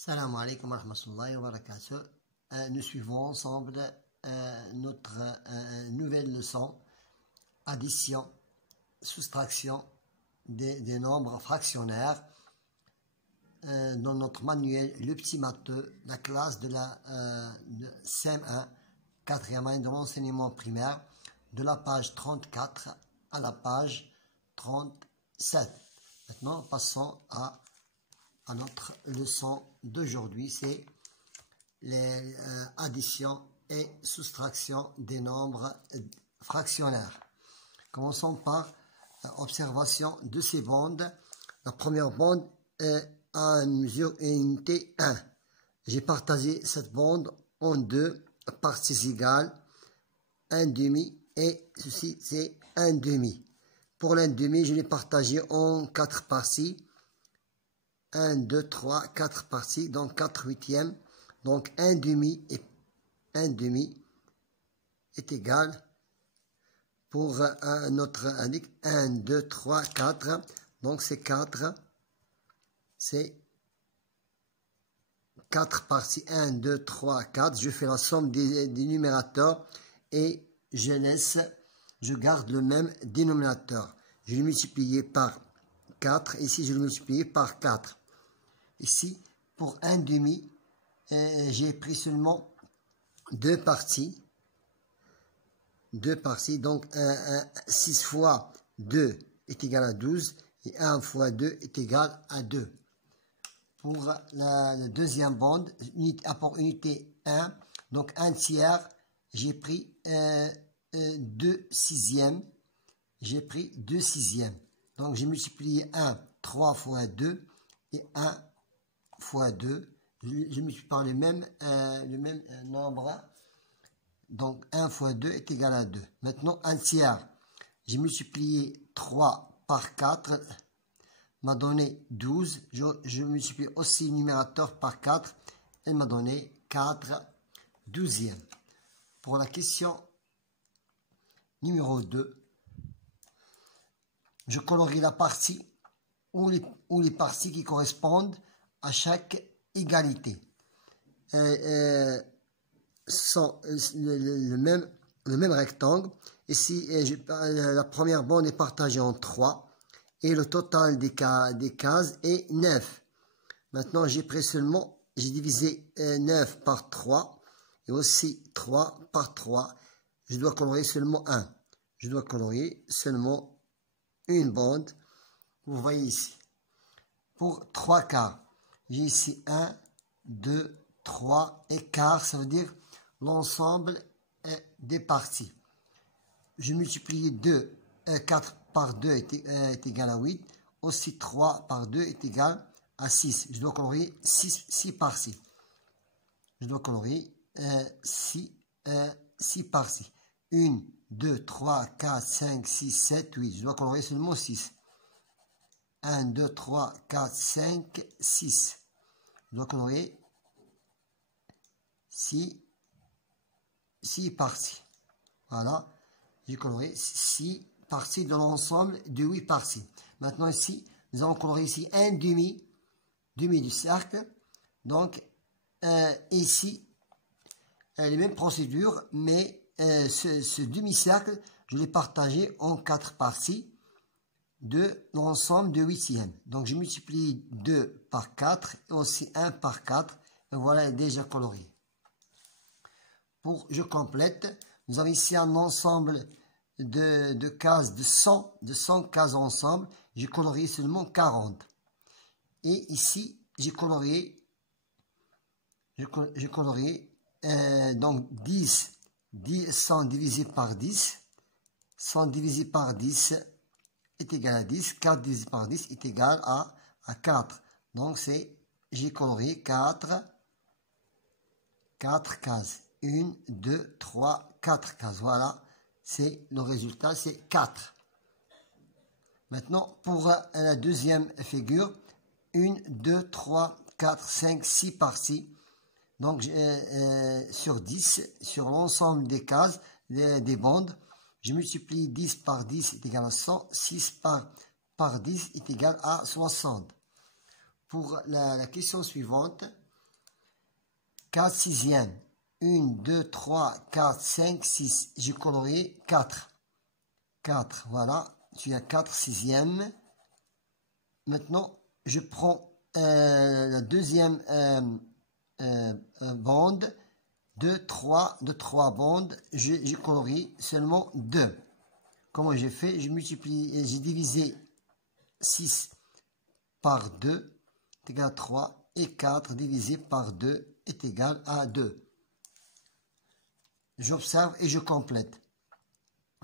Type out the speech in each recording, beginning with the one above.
Salam alaikum wa rahmatullahi wa barakatuh. Nous suivons ensemble notre nouvelle leçon, addition, soustraction des nombres fractionnaires dans notre manuel Le Petit Matheux, la classe de la CM1, 4e année de l'enseignement primaire, de la page 34 à la page 37. Maintenant, passons à notre leçon d'aujourd'hui, c'est les additions et soustractions des nombres fractionnaires. Commençons par observation de ces bandes. La première bande est à une mesure et unité 1. J'ai partagé cette bande en deux parties égales, 1/2 et ceci c'est 1/2. Pour l'1/2, je l'ai partagé en 4 parties. 1, 2, 3, 4 parties, donc 4 huitièmes. Donc 1/2 est égal, pour notre indique 1, 2, 3, 4. Donc c'est 4. C'est 4 parties. 1, 2, 3, 4. Je fais la somme des numérateurs et je garde le même dénominateur. Je l'ai multiplié par 4. Ici, je l'ai multiplié par 4. Ici, pour 1/2, j'ai pris seulement deux parties. Donc 6 fois 2 est égal à 12 et 1 fois 2 est égal à 2. Pour la deuxième bande, apport unité 1, donc 1 tiers, j'ai pris 2 sixièmes. J'ai pris 2 sixièmes. Donc j'ai multiplié 1, 3 fois 2 et 1 fois 2. Je multiplie par le même nombre. Donc 1 fois 2 est égal à 2. Maintenant 1 tiers. J'ai multiplié 3 par 4. M'a donné 12. Je multiplie aussi le numérateur par 4. Elle m'a donné 4 douzièmes. Pour la question numéro 2, je colorie la partie ou les parties qui correspondent à chaque égalité. Sont le même rectangle. Ici, la première bande est partagée en 3 et le total des cases est 9. Maintenant, j'ai divisé 9 par 3 et aussi 3 par 3. Je dois colorier seulement un. Je dois colorier seulement une bande. Vous voyez ici. Pour 3 quarts, j'ai ici 1, 2, 3 et quart, ça veut dire l'ensemble des parties. Je multiplie 4 par 2 est égal à 8. Aussi 3 par 2 est égal à 6. Je dois colorier 6 parties. Je dois colorier 6 parties. 1, 2, 3, 4, 5, 6, 7, 8. Je dois colorier seulement 6. 1, 2, 3, 4, 5, 6. Je dois colorier 6 parties. Voilà. J'ai coloré 6 parties de l'ensemble de 8 parties. Maintenant ici, nous allons colorer ici 1/2 du cercle. Donc ici, les mêmes procédures, mais ce demi-cercle, je l'ai partagé en 4 parties de l'ensemble de huitièmes. Donc je multiplie 2 par 4 et aussi 1 par 4. Et voilà, déjà coloré. Je complète. Nous avons ici un ensemble de cases de 100 cases ensemble. J'ai colorié seulement 40. Et ici, j'ai colorié donc 100 divisé par 10. 100 divisé par 10 est égal à 10. 4 divisé par 10 est égal à 4. Donc, j'ai colorié 4 cases. 1, 2, 3, 4 cases. Voilà, c'est le résultat, c'est 4. Maintenant, pour la deuxième figure, 1, 2, 3, 4, 5, 6 parties. Donc, sur 10, sur l'ensemble des cases, des bandes, je multiplie 10 par 10 est égal à 100. 6 par 10 est égal à 60. Pour la question suivante, 4 sixièmes. 1, 2, 3, 4, 5, 6. J'ai colorié 4. 4, voilà. Tu as 4 sixièmes. Maintenant, je prends la deuxième bande de 3 bandes. J'ai colorié seulement 2. Comment j'ai fait? J'ai multiplié, j'ai divisé 6 par 2 est égal à 3 et 4 divisé par 2 est égal à 2. J'observe et je complète.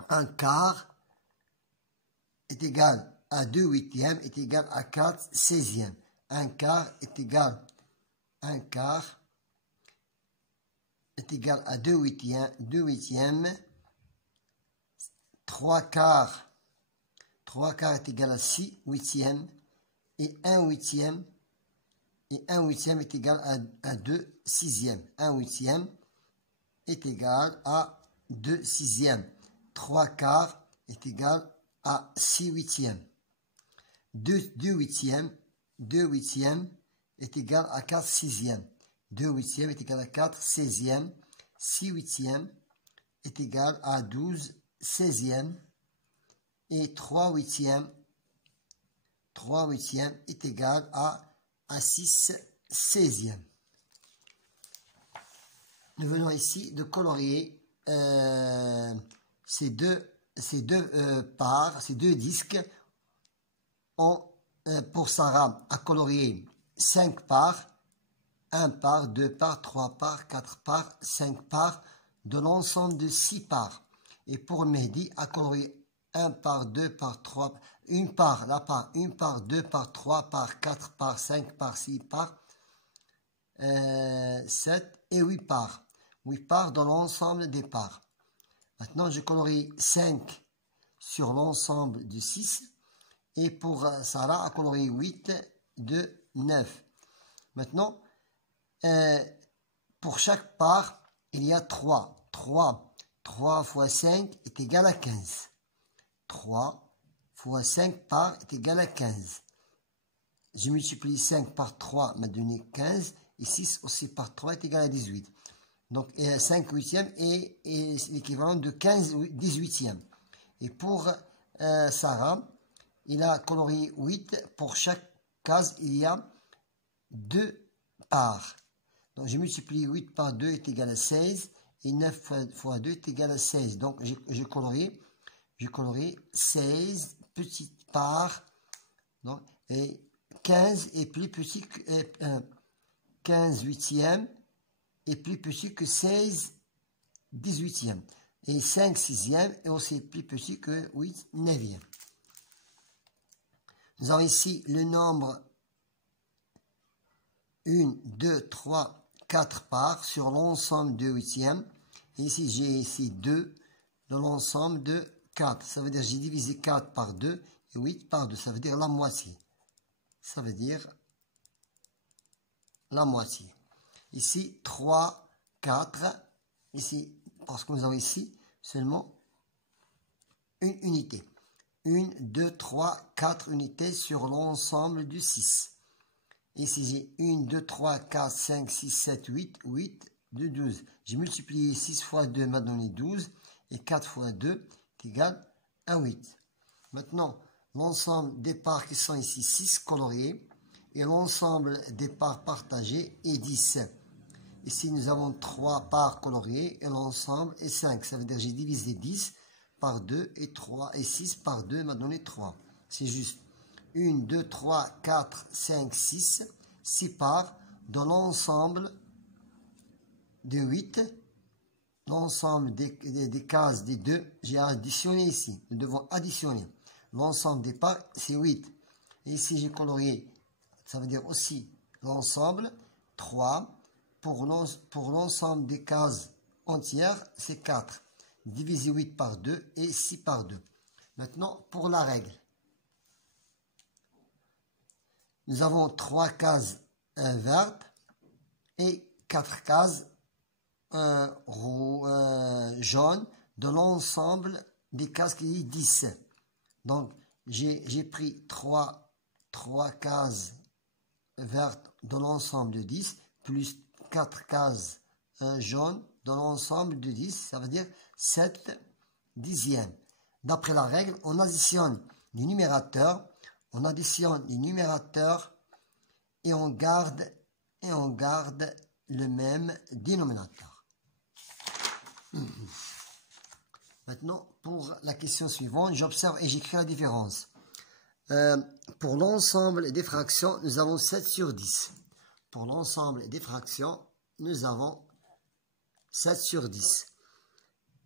Un quart est égal à 2 huitièmes est égal à 4 seizièmes. Un quart est égal à 2 huitièmes. 3 quarts est égal à 6 huitièmes. Et 1 huitième est égal à 2 sixièmes. 1 huitième est égal à 2 sixièmes. 3 quarts est égal à 6 huitièmes. 2 huitièmes est égal à 4 sixièmes. 2 huitièmes est égal à 4 seizièmes. 6 huitièmes est égal à 12 seizièmes. Et 3 huitièmes est égal à 6 seizièmes. Nous venons ici de colorier ces deux parts, ces deux disques. Pour Sarah, a colorié 5 parts, 1 part, 2 parts, 3 parts, 4 parts, 5 parts de l'ensemble de 6 parts. Et pour Mehdi, a colorié 1 part, 2 parts, 3 parts, 1 part, 2 parts, 3 parts, 4 parts, 5 parts, 6 parts, 7 et 8 parts. 8 parts dans l'ensemble des parts. Maintenant, je colorie 5 sur l'ensemble du 6. Et pour Sarah, a colorié 8 de 9. Maintenant, pour chaque part, il y a 3. 3 fois 5 est égal à 15. 3 fois 5 parts est égal à 15. Je multiplie 5 par 3 m'a donné 15. Et 6 aussi par 3 est égal à 18. Donc 5 huitièmes est l'équivalent de 15 18e. Et pour Sarah, il a colorié 8. Pour chaque case, il y a 2 parts. Donc je multiplie 8 par 2 est égal à 16. Et 9 fois 2 est égal à 16. Donc j'ai colorié 16 petites parts. Donc, et 15 est plus petit que 15 huitièmes est plus petit que 16 18e. Et 5 sixièmes est aussi plus petit que 8 neuvième. Nous avons ici le nombre 1, 2, 3, 4 parts sur l'ensemble de huitièmes. Et ici, j'ai ici 2 dans l'ensemble de 4. Ça veut dire que j'ai divisé 4 par 2 et 8 par 2. Ça veut dire la moitié. Ça veut dire la moitié. Ici, 3, 4. Ici, parce que nous avons ici seulement une unité. 1, 2, 3, 4 unités sur l'ensemble du 6. Ici, j'ai 1, 2, 3, 4, 5, 6, 7, 8, 8, 2, 12. J'ai multiplié 6 fois 2 m'a donné 12. Et 4 fois 2 est égal à 8. Maintenant, l'ensemble des parts qui sont ici 6 coloriées. Et l'ensemble des parts partagées est 10. Ici, nous avons 3 parts coloriées et l'ensemble est 5. Ça veut dire que j'ai divisé 10 par 2 et 3 et 6 par 2 m'a donné 3. C'est juste 1, 2, 3, 4, 5, 6. 6 parts dans l'ensemble de 8. L'ensemble des cases des 2, j'ai additionné ici. Nous devons additionner. L'ensemble des parts, c'est 8. Et ici, j'ai colorié, ça veut dire aussi l'ensemble, 3. Pour l'ensemble des cases entières, c'est 4. Diviser 8 par 2 et 6 par 2. Maintenant, pour la règle. Nous avons 3 cases vertes et 4 cases jaune dans l'ensemble des cases qui est 10. Donc, j'ai pris 3 cases vertes dans l'ensemble de 10, plus 4 cases jaunes dans l'ensemble de 10, ça veut dire 7 dixièmes. D'après la règle, on additionne les numérateurs, et on garde le même dénominateur. Maintenant, pour la question suivante, j'observe et j'écris la différence. Pour l'ensemble des fractions, nous avons 7 sur 10. Pour l'ensemble des fractions, nous avons 7 sur 10.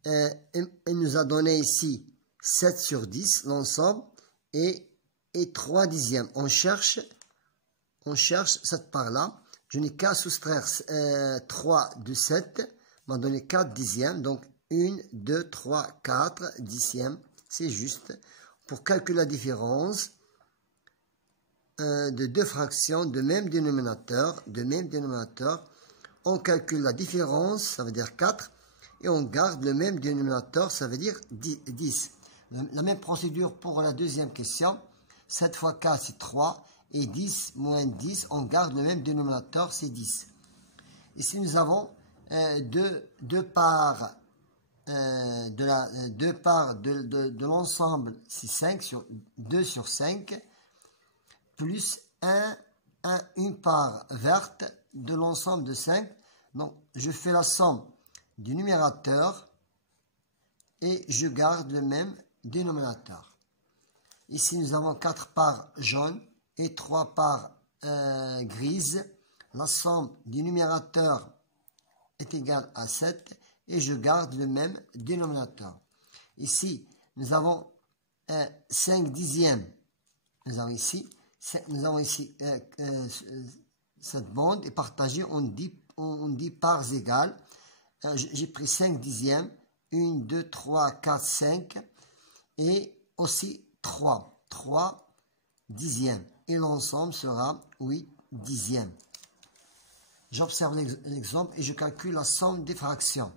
Elle nous a donné ici 7 sur 10, l'ensemble, et 3 dixièmes. On cherche cette part-là. Je n'ai qu'à soustraire 3 de 7, m'a donné 4 dixièmes. Donc 1, 2, 3, 4 dixièmes. C'est juste. Pour calculer la différence de deux fractions de même dénominateur, on calcule la différence, ça veut dire 4, et on garde le même dénominateur, ça veut dire 10. La même procédure pour la deuxième question. 7 fois 4, c'est 3. Et 10 moins 10, on garde le même dénominateur, c'est 10. Ici, nous avons deux parts de l'ensemble, c'est 2 sur 5, plus une part verte de l'ensemble de 5. Donc, je fais la somme du numérateur et je garde le même dénominateur. Ici, nous avons 4 parts jaunes et 3 parts grises. La somme du numérateur est égale à 7 et je garde le même dénominateur. Ici, nous avons 5 dixièmes. Nous avons ici cette bande est partagée en 10 parts égales. J'ai pris 5 dixièmes. 1, 2, 3, 4, 5 et aussi 3 dixièmes. Et l'ensemble sera 8 dixièmes. J'observe l'exemple et je calcule la somme des fractions.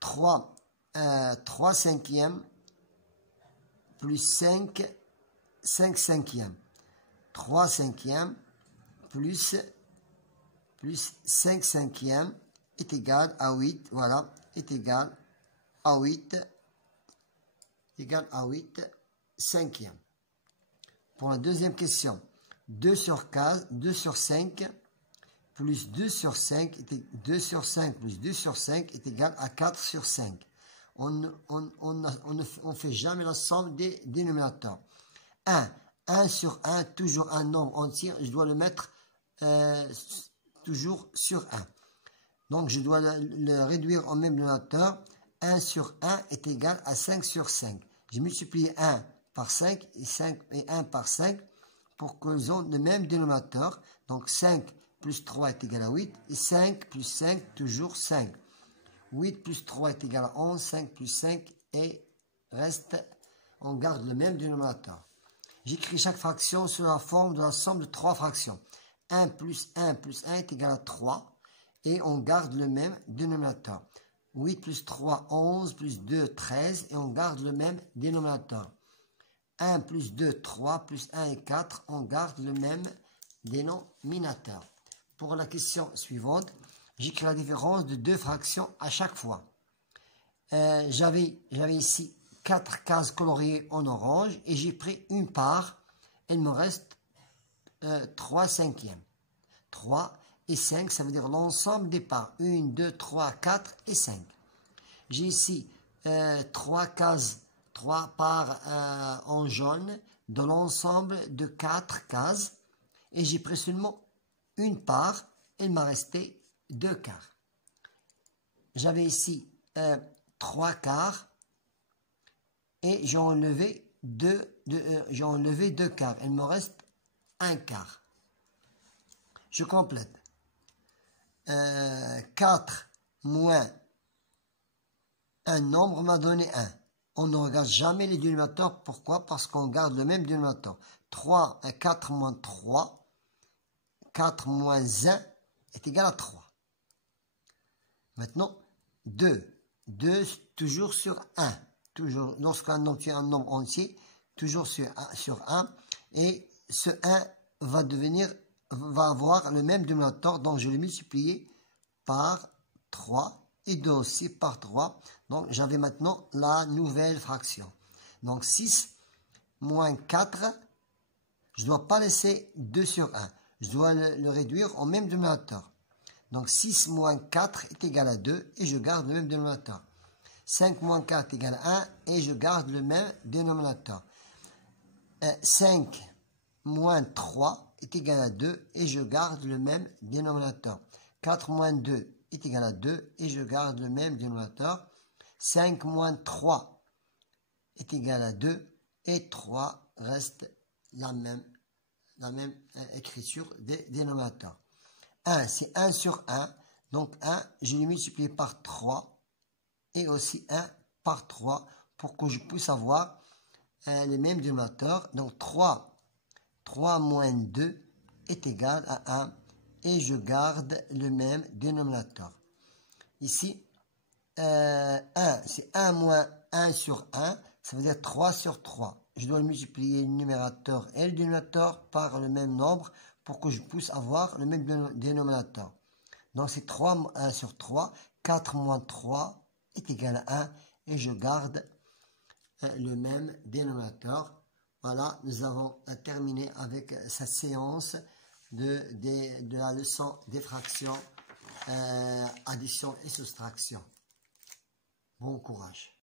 3 cinquièmes plus 5 cinquièmes. 3 cinquièmes plus 5 cinquièmes est égal à 8. Voilà, est égal à 8 cinquièmes. Pour la deuxième question, 2 sur 5 plus 2 sur 5 plus 2 sur 5 est égal à 4 sur 5. On ne fait jamais la somme des dénominateurs. 1 sur 1, toujours un nombre entier, je dois le mettre toujours sur 1. Donc, je dois le réduire au même dénominateur. 1 sur 1 est égal à 5 sur 5. J'ai multiplié 1 par 5 et 1 par 5 pour qu'ils ont le même dénominateur. Donc, 5 plus 3 est égal à 8 et 5 plus 5, toujours 5. 8 plus 3 est égal à 11, 5 plus 5 et on garde le même dénominateur. J'écris chaque fraction sous la forme de la somme de 3 fractions. 1 plus 1 plus 1 est égal à 3 et on garde le même dénominateur. 8 plus 3, 11 plus 2, 13 et on garde le même dénominateur. 1 plus 2, 3 plus 1 et 4, on garde le même dénominateur. Pour la question suivante, j'écris la différence de deux fractions à chaque fois. J'avais ici 4 cases coloriées en orange et j'ai pris une part. Il me reste 3 cinquièmes. 3 et 5, ça veut dire l'ensemble des parts. 1, 2, 3, 4 et 5. J'ai ici 3 parts en jaune dans l'ensemble de 4 cases. Et j'ai pris seulement une part. Il m'a resté 2 quarts. J'avais ici 3 quarts. Et j'ai enlevé 2 quarts. Il me reste 1 quart. Je complète. 4 moins un nombre m'a donné 1. On ne regarde jamais les dénominateurs. Pourquoi? Parce qu'on garde le même dénominateur. 4 moins 3. 4 moins 1 est égal à 3. Maintenant, 2. 2 toujours sur 1. Toujours, lorsqu'un nombre tient un nombre entier, toujours sur 1. Et ce 1 va devenir va avoir le même dénominateur, donc je l'ai multiplié par 3 et 2 aussi par 3. Donc j'avais maintenant la nouvelle fraction. Donc 6 moins 4, je ne dois pas laisser 2 sur 1. Je dois le réduire au même dénominateur. Donc 6 moins 4 est égal à 2 et je garde le même dénominateur. 5 moins 4 est égal à 1 et je garde le même dénominateur. 5 moins 3 est égal à 2 et je garde le même dénominateur. 4 moins 2 est égal à 2 et je garde le même dénominateur. 5 moins 3 est égal à 2 et 3 reste la même écriture des dénominateurs. 1, c'est 1 sur 1. Donc 1, je l'ai multiplié par 3 et aussi 1 par 3 pour que je puisse avoir les mêmes dénominateurs. Donc 3 moins 2 est égal à 1 et je garde le même dénominateur. Ici, 1, c'est 1 moins 1 sur 1, ça veut dire 3 sur 3. Je dois multiplier le numérateur et le dénominateur par le même nombre pour que je puisse avoir le même dénominateur. Donc c'est 3 1 sur 3, 4 moins 3 est égal à 1 et je garde le même dénominateur. Voilà, nous avons terminé avec cette séance de la leçon des fractions, addition et soustraction. Bon courage.